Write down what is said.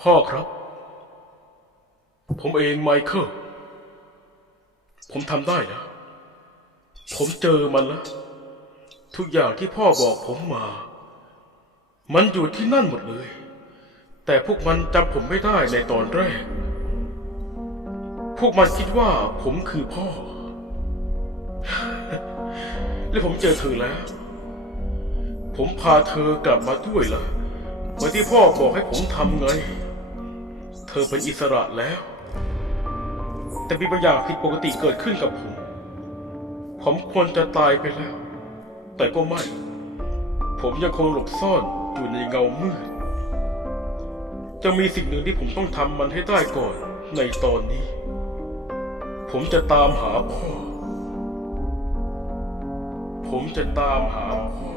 พ่อครับ ผมเองไมเคิลผมทำได้นะ ผมเจอมันแล้ว ทุกอย่างที่พ่อบอกผมมา มันอยู่ที่นั่นหมดเลย แต่พวกมันจำผมไม่ได้ในตอนแรก พวกมันคิดว่าผมคือพ่อ และผมเจอเธอแล้ว ผมพาเธอกลับมาด้วยล่ะเหมือนที่พ่อบอกให้ผมทำไง อเป็นอิสระแล้ว แต่มีบางอย่างผิดปกติเกิดขึ้นกับผม ผมควรจะตายไปแล้ว แต่ก็ไม่ ผมยังคงหลบซ่อนอยู่ในเงามืด จะมีสิ่งหนึ่งที่ผมต้องทำมันให้ได้ก่อนในตอนนี้ ผมจะตามหาพ่อ ผมจะตามหาพ่อ